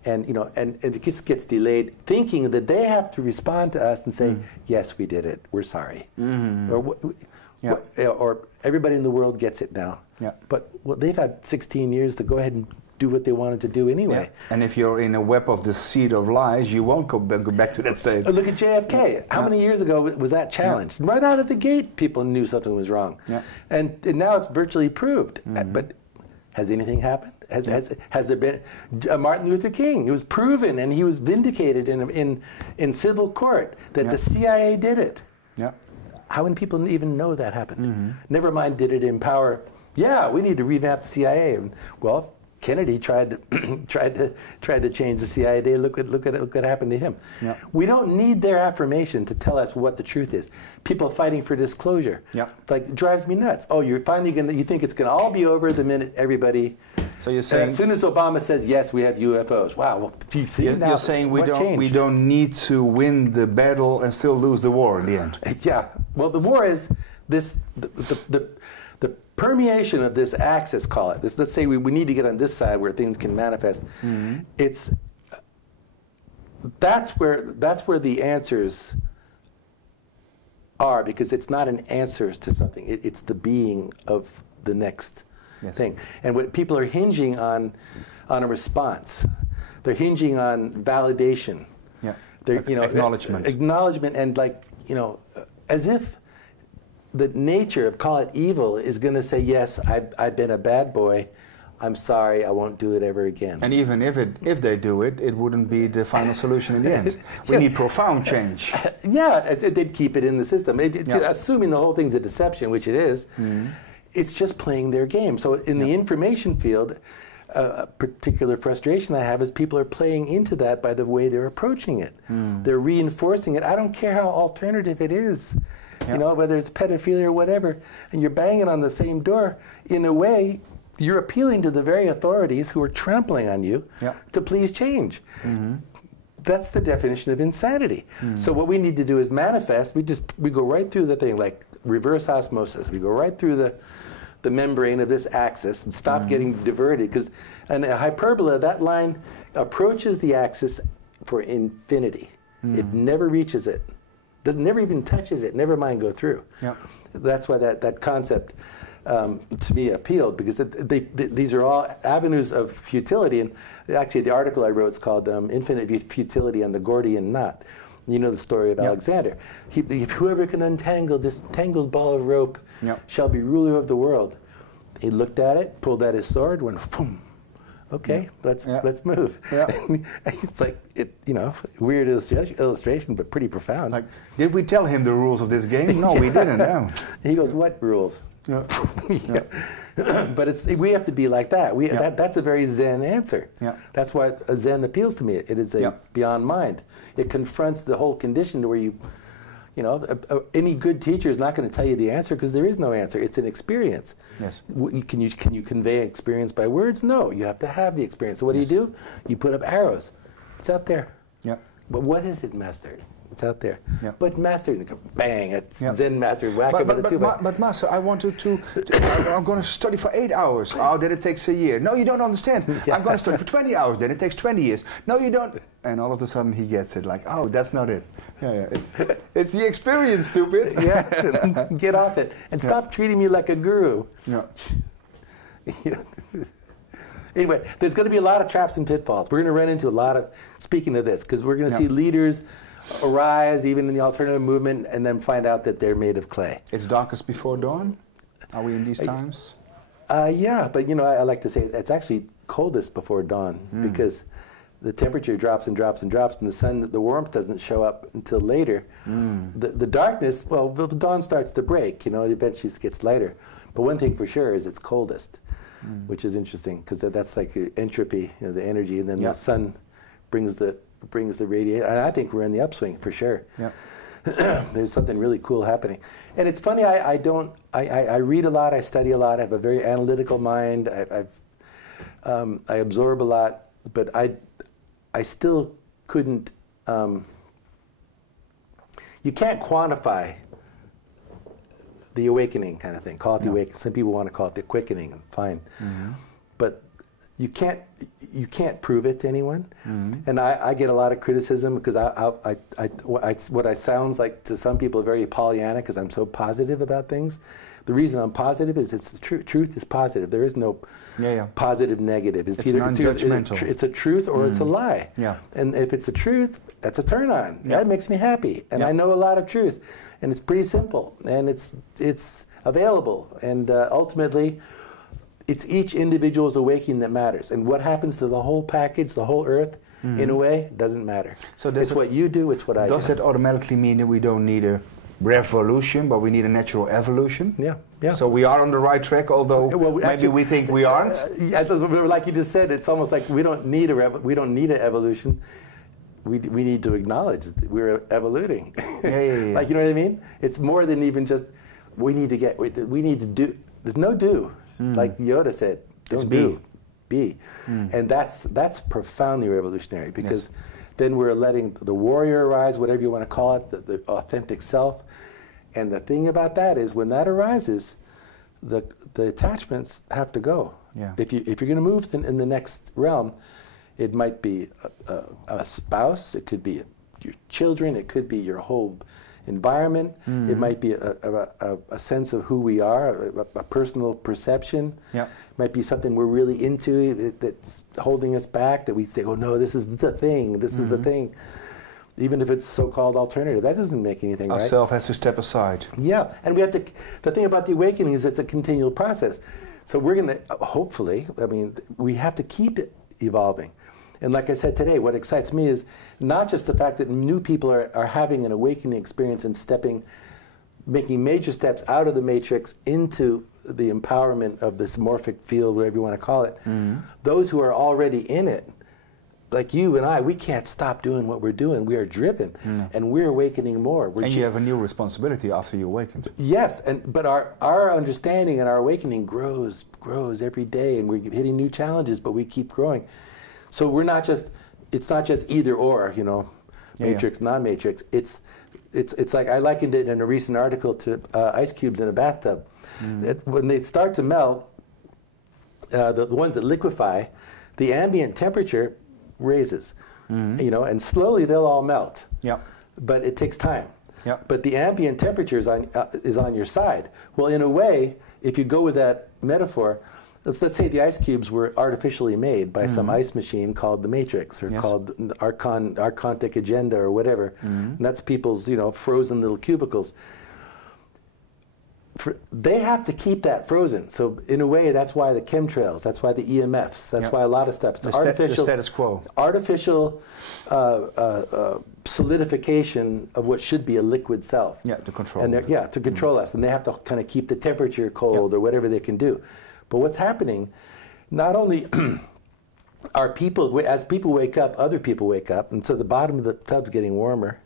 and it just gets delayed, thinking that they have to respond to us and say, yes, we did it, we're sorry. Or everybody in the world gets it now. Yeah. But they've had 16 years to go ahead and do what they wanted to do anyway. Yeah. And if you're in a web of the seed of lies, you won't go back to that state. Look at JFK. How many years ago was that challenged? Right out of the gate, people knew something was wrong. Yeah. And now it's virtually proved. But has anything happened? Has there been Martin Luther King? It was proven, and he was vindicated in civil court that the CIA did it. Yeah. How many people even know that happened? Never mind, did it empower? Yeah, we need to revamp the CIA. And, well, Kennedy tried to change the CIA. Look what happened to him. Yeah. We don't need their affirmation to tell us what the truth is. People fighting for disclosure, like, drives me nuts. Oh, you're finally you think it's gonna all be over the minute everybody. So you're saying, as soon as Obama says yes, we have UFOs. Wow. Well, do you see now? You're saying we don't need to win the battle and still lose the war in the end. Yeah. Well, the war is this. The permeation of this axis, call it this. Let's say we need to get on this side where things can manifest. That's where the answers are, because it's not an answer to something. It's the being of the next thing. And what people are hinging on a response. They're hinging on validation. Yeah. Acknowledgement. Acknowledgement, and as if the nature of, call it evil, is going to say, yes, I've been a bad boy, I'm sorry, I won't do it ever again. And even if they do it, it wouldn't be the final solution in the end. We need profound change. Yeah, they'd keep it in the system. Assuming the whole thing's a deception, which it is, it's just playing their game. So in the information field, a particular frustration I have is people are playing into that by the way they're approaching it. They're reinforcing it. I don't care how alternative it is. Whether it's pedophilia or whatever, and you're banging on the same door, in a way, you're appealing to the very authorities who are trampling on you to please change. That's the definition of insanity. So what we need to do is manifest. We go right through the thing, like reverse osmosis. We go right through the membrane of this axis and stop getting diverted, because a hyperbola, that line approaches the axis for infinity. It never reaches it. Never even touches it, never mind go through. That's why that concept to me appealed, because these are all avenues of futility. And actually the article I wrote is called Infinite Futility on the Gordian Knot. You know the story of Alexander. Whoever can untangle this tangled ball of rope shall be ruler of the world. He looked at it, pulled out his sword, went boom. Okay, let's move. It's like weird illustration, but pretty profound. Like, did we tell him the rules of this game? No, we didn't. No. He goes, "What rules?" But we have to be like that. That's a very Zen answer. That's why Zen appeals to me. It is a beyond mind. It confronts the whole condition to where any good teacher is not going to tell you the answer, because there is no answer. It's an experience. Yes. Can you convey experience by words? No, you have to have the experience. So what do? You put up arrows. It's out there. But what is it, Master? It's out there. But Master, bang, it's Zen Master, whack it with a 2x. But Master, I wanted to I'm going to study for 8 hours. Oh, then it takes a year. No, you don't understand. I'm going to study for 20 hours. Then it takes 20 years. No, you don't. And all of a sudden he gets it. Like, oh, that's not it. It's the experience, stupid. Get off it. And stop treating me like a guru. Anyway, there's going to be a lot of traps and pitfalls. We're going to run into a lot of, speaking of this, because we're going to see leaders arise, even in the alternative movement, and then find out that they're made of clay. It's darkest before dawn? Are we in these times? Yeah, but I like to say it's actually coldest before dawn, because the temperature drops and drops and drops, and the warmth doesn't show up until later. The darkness, the dawn starts to break, it eventually gets lighter. But one thing for sure is it's coldest, which is interesting, because that's like your entropy, the energy, and then the sun brings the radiation. And I think we're in the upswing for sure. there's something really cool happening. And it's funny, I read a lot, I study a lot, I have a very analytical mind, I absorb a lot, but I still couldn't, you can't quantify the awakening kind of thing. Call it the awakening. Some people want to call it the quickening, fine. But you can't prove it to anyone. And I get a lot of criticism because what I sounds like to some people very Pollyanna because I'm so positive about things. The reason I'm positive is it's the truth. Truth is positive. There is no positive, negative. It's either non-judgmental. It's a truth or it's a lie. And if it's the truth, that's a turn on. That makes me happy. And I know a lot of truth. And it's pretty simple. And it's available. And ultimately, it's each individual's awakening that matters. And what happens to the whole package, the whole earth, in a way, doesn't matter. So it's what you do, it's what I do. Does that automatically mean that we don't need a revolution, but we need a natural evolution? Yeah. So we are on the right track, although maybe we think we aren't? Like you just said, it's almost like we don't need an evolution. We need to acknowledge that we're evoluting. Like, you know what I mean? It's more than even just, we need to do. There's no do. Like Yoda said, don't do, be. And that's profoundly revolutionary because then we're letting the warrior arise, whatever you want to call it, the authentic self. And the thing about that is when that arises, the attachments have to go. If you're going to move in the next realm, it might be a spouse, it could be your children, it could be your whole environment. It might be a sense of who we are, a personal perception. It might be something we're really into that's holding us back, that we say, oh no, this is the thing, this is the thing. Even if it's so-called alternative, that doesn't make anything right. Ourself has to step aside. And we have to, the thing about the awakening is it's a continual process. So we're going to, hopefully, we have to keep it evolving. And like I said today, what excites me is not just the fact that new people are having an awakening experience and making major steps out of the matrix into the empowerment of this morphic field, whatever you want to call it. Those who are already in it, like you and I, we can't stop doing what we're doing. We are driven, and we're awakening more. And you have a new responsibility after you awakened. Yes, but our understanding and our awakening grows every day, and we're hitting new challenges, but we keep growing. So it's not just either or, matrix, non-matrix. It's like I likened it in a recent article to ice cubes in a bathtub. When they start to melt, the ones that liquefy, the ambient temperature raises, and slowly they'll all melt. But it takes time. But the ambient temperature is on your side. Well, in a way, if you go with that metaphor, let's say the ice cubes were artificially made by some ice machine called the Matrix or called Archontic Agenda or whatever. And that's people's frozen little cubicles. They have to keep that frozen. So in a way, that's why the chemtrails, that's why the EMFs, that's why a lot of stuff. It's artificial, the status quo. Artificial solidification of what should be a liquid self. To control. And to control us. And they have to kind of keep the temperature cold or whatever they can do. But what's happening, not only are people, as people wake up, other people wake up, and so the bottom of the tub's getting warmer,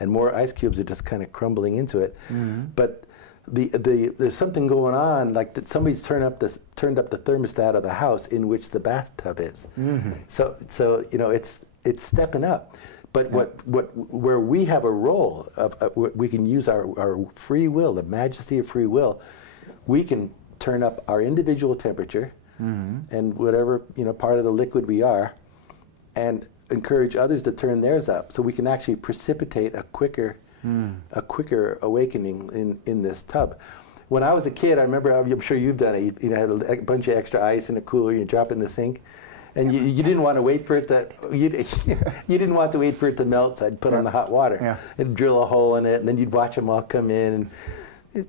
and more ice cubes are just kind of crumbling into it. But there's something going on, like that somebody's turned up the thermostat of the house in which the bathtub is. So it's stepping up. But where we have a role we can use our free will, the majesty of free will, we can turn up our individual temperature and whatever part of the liquid we are, and encourage others to turn theirs up, so we can actually precipitate a quicker awakening in this tub. When I was a kid, I remember, I'm sure you've done it. You had a bunch of extra ice in a cooler, you drop it in the sink, and you didn't want to wait for it to you didn't want to wait for it to melt. So I'd put on the hot water and drill a hole in it, and then you'd watch them all come in.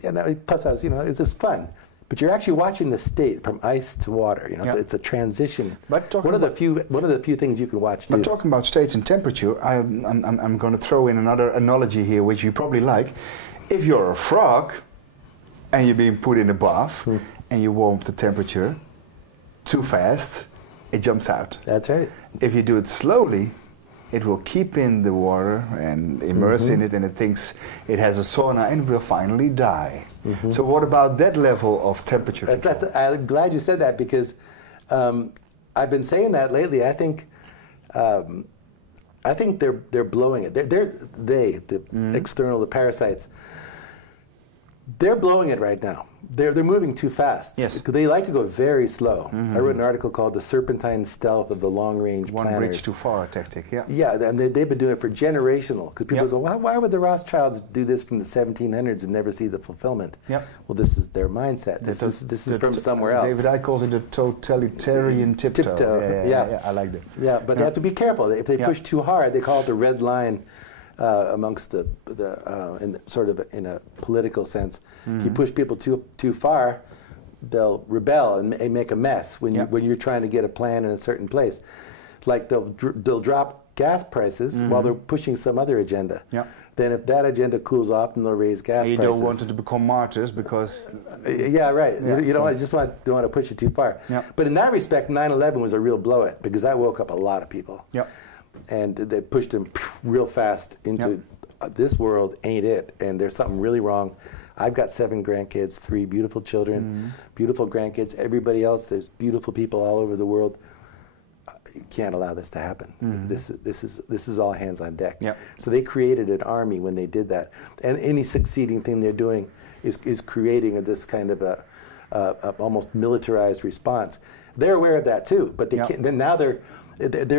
And plus, I was it was just fun. But you're actually watching the state from ice to water. It's a transition. But one of the few things you can watch. But talking about states and temperature, I'm going to throw in another analogy here, which you probably like. If you're a frog, and you're being put in a bath, and you warm the temperature too fast, it jumps out. That's right. If you do it slowly, it will keep in the water and immerse in it, and it thinks it has a sauna and will finally die. So what about that level of temperature control? I'm glad you said that, because I've been saying that lately. I think they're blowing it. The external, the parasites, they're blowing it right now. They're moving too fast. Yes. They like to go very slow. I wrote an article called "The Serpentine Stealth of the Long-Range Planners." One bridge too far tactic. Yeah. Yeah, and they've been doing it for generational. Because people go, why would the Rothschilds do this from the 1700s and never see the fulfillment? Yep. Well, this is their mindset. This is from somewhere else. David, I called it a totalitarian tiptoe. Yeah, I like that. Yeah, but they have to be careful. If they push too hard, they call it the red line. Amongst in a political sense, if you push people too far, they'll rebel and make a mess when you're trying to get a plan in a certain place. Like they'll drop gas prices while they're pushing some other agenda. Yeah. Then if that agenda cools off, then they'll raise gas prices. You don't want it to become martyrs because... Yeah, right. Yeah, you don't want to push it too far. Yeah. But in that respect, 9/11 was a real blowout, because that woke up a lot of people. Yeah. And they pushed them real fast into this world ain't it, and there's something really wrong. I've got 7 grandkids, 3 beautiful children, beautiful grandkids. Everybody else, there's beautiful people all over the world. You can't allow this to happen. This is all hands on deck. Yep. So they created an army when they did that, and any succeeding thing they're doing is creating this kind of a almost militarized response. They're aware of that too, but they can't. Then now they're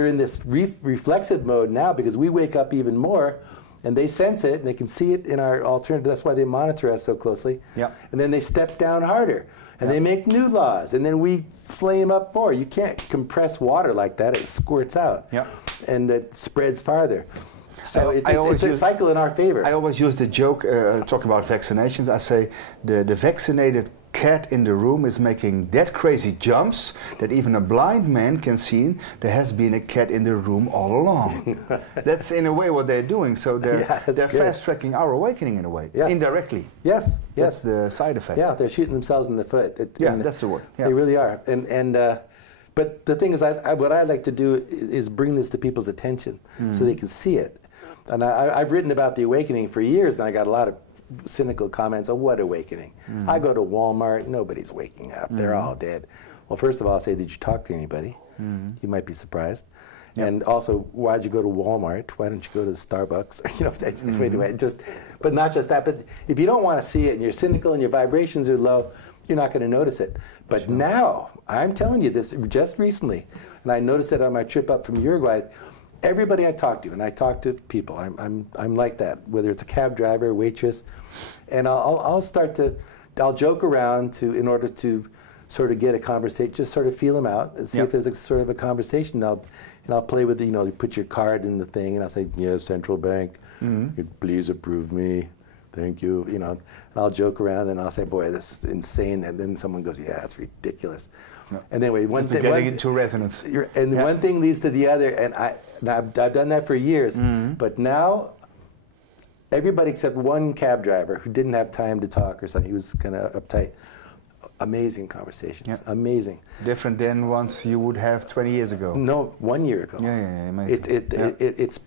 in this reflexive mode now, because we wake up even more, and they sense it, and they can see it in our alternative. That's why they monitor us so closely. Yep. And then they step down harder, and they make new laws, and then we flame up more. You can't compress water like that. It squirts out, and it spreads farther. So it's a cycle in our favor. I always use the joke, talking about vaccinations. I say the vaccinated cat in the room is making that crazy jumps that even a blind man can see there has been a cat in the room all along. That's in a way what they're doing. So they're fast-tracking our awakening in a way, indirectly. Yes, That's the side effect. Yeah, they're shooting themselves in the foot. That's the word. Yeah. They really are. But the thing is, what I like to do is bring this to people's attention so they can see it. And I've written about the awakening for years, and I got a lot of cynical comments. Oh, what awakening? I go to Walmart, nobody's waking up. They're all dead. Well, first of all, I'll say, did you talk to anybody? You might be surprised. Yep. And also, why'd you go to Walmart? Why don't you go to Starbucks? Anyway, but not just that. But if you don't want to see it, and you're cynical and your vibrations are low, you're not going to notice it. But now, I'm telling you this just recently, and I noticed it on my trip up from Uruguay. Everybody I talk to, and I talk to people, I'm like that, whether it's a cab driver, waitress, and I'll joke around in order to sort of get a conversation, just sort of feel them out and see if there's a sort of a conversation. And I'll play with you put your card in the thing, and I'll say, yes, central bank, please approve me, thank you, and I'll joke around, and I'll say, boy, this is insane, and then someone goes, yeah, it's ridiculous. No. And anyway, getting into resonance. And one thing leads to the other, and I've done that for years. But now, everybody except one cab driver who didn't have time to talk or something, he was kind of uptight. Amazing conversations, amazing. Different than ones you would have 20 years ago. No, 1 year ago. Yeah, amazing. It's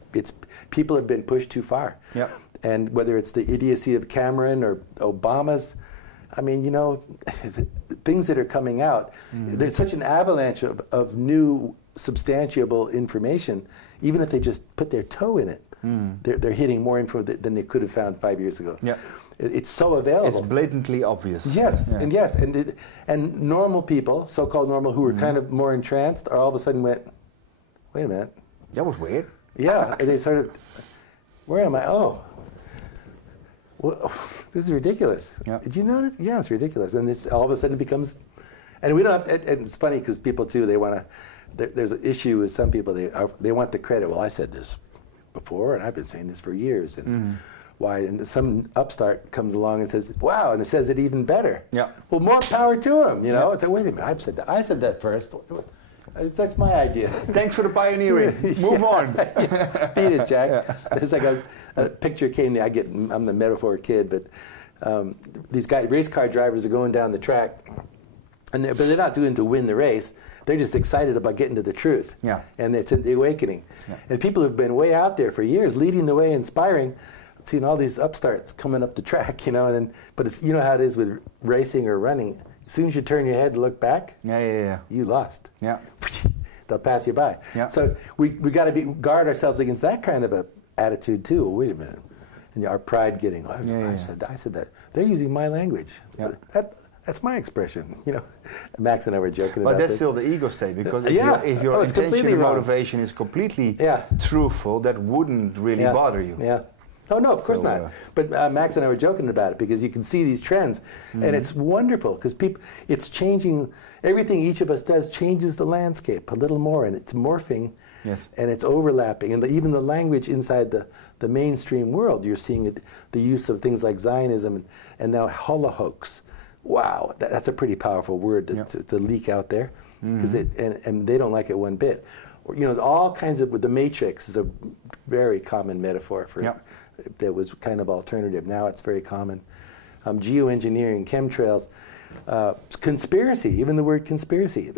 people have been pushed too far. Yeah. And whether it's the idiocy of Cameron or Obama's, I mean, things that are coming out, there's such an avalanche of new substantiable information, even if they just put their toe in it, they're hitting more info than they could have found 5 years ago. Yeah. It's so available. It's blatantly obvious. Yes, and normal people, so-called normal, who were kind of more entranced, all of a sudden went, wait a minute. That was weird. Yeah, and they sort of, where am I? Oh. Well, this is ridiculous. Yeah. Did you notice? Yeah, it's ridiculous. And this all of a sudden becomes, and we don't have, and it's funny because people too, they want to, there's an issue with some people, they want the credit. Well, I said this before, and I've been saying this for years. And why? And some upstart comes along and says, wow, and it says it even better. Yeah. Well, more power to him, It's like, wait a minute, I said that first. That's my idea. Thanks for the pioneering. Move on. Beat it, Jack. It's like a picture came to me. I'm the metaphor kid, but these race car drivers are going down the track, but they're not doing it to win the race. They're just excited about getting to the truth. Yeah. And it's the awakening. Yeah. And people who've been way out there for years, leading the way, inspiring, seeing all these upstarts coming up the track, you know. And then, but it's, you know how it is with racing or running. As soon as you turn your head to look back, you lost. Yeah. They'll pass you by. Yeah. So we got to guard ourselves against that kind of a attitude too. Wait a minute. And our pride getting, I said that. They're using my language. Yeah. That's my expression, you know. Max and I were joking about But that's this. still the ego state, because if your intention and motivation is completely truthful, that wouldn't really bother you. Yeah. Oh, no, of course not. But Max and I were joking about it, because you can see these trends, and it's wonderful, because it's changing. Everything each of us does changes the landscape a little more, and it's morphing, and it's overlapping. And even the language inside the mainstream world, you're seeing the use of things like Zionism and now holocaust. Wow, that's a pretty powerful word to leak out there, because and they don't like it one bit. You know, all kinds of, the Matrix is a very common metaphor for that was kind of alternative. Now it's very common. Geoengineering, chemtrails, conspiracy. Even the word conspiracy.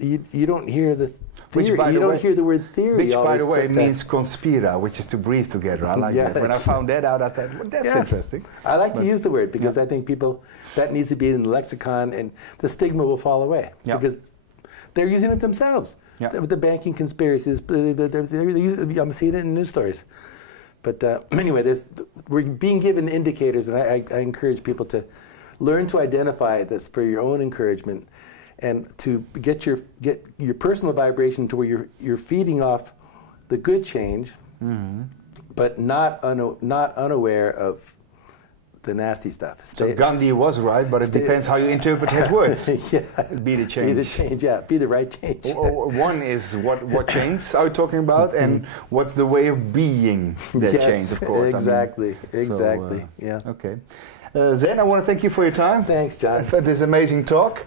You don't hear the theory. You don't hear the word theory. Which, by the way, means conspira, which is to breathe together. I like that. When I found that out, I thought, well, that's interesting. I like to use the word, because I think that needs to be in the lexicon, and the stigma will fall away, because they're using it themselves. With the banking conspiracies, I'm seeing it in news stories. But anyway, we're being given indicators, and I encourage people to learn to identify this for your own encouragement, and to get your personal vibration to where you're feeding off the good change, but not unaware of the nasty stuff. So Gandhi was right, but it depends how you interpret his words. Be the change. Be the change, be the right change. One is what change are we talking about, and what's the way of being that change, of course. Exactly, Okay. Zen, I want to thank you for your time. Thanks, John. For this amazing talk.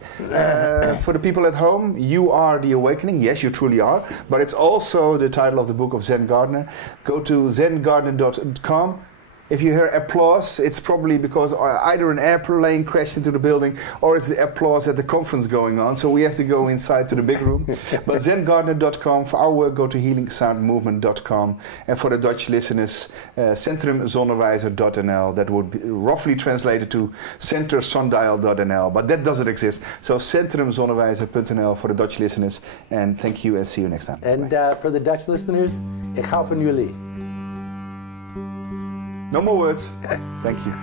For the people at home, you are the awakening. Yes, you truly are. But it's also the title of the book of Zen Gardner. Go to zengardner.com. If you hear applause, it's probably because either an airplane crashed into the building, or it's the applause at the conference going on. So we have to go inside to the big room. But zengardner.com. For our work, go to healingsoundmovement.com. And for the Dutch listeners, centrumzonnewijzer.nl. That would be roughly translated to centersundial.nl. But that doesn't exist. So centrumzonnewijzer.nl for the Dutch listeners. And thank you, and see you next time. And for the Dutch listeners, ik hou van jullie. No more words. Thank you.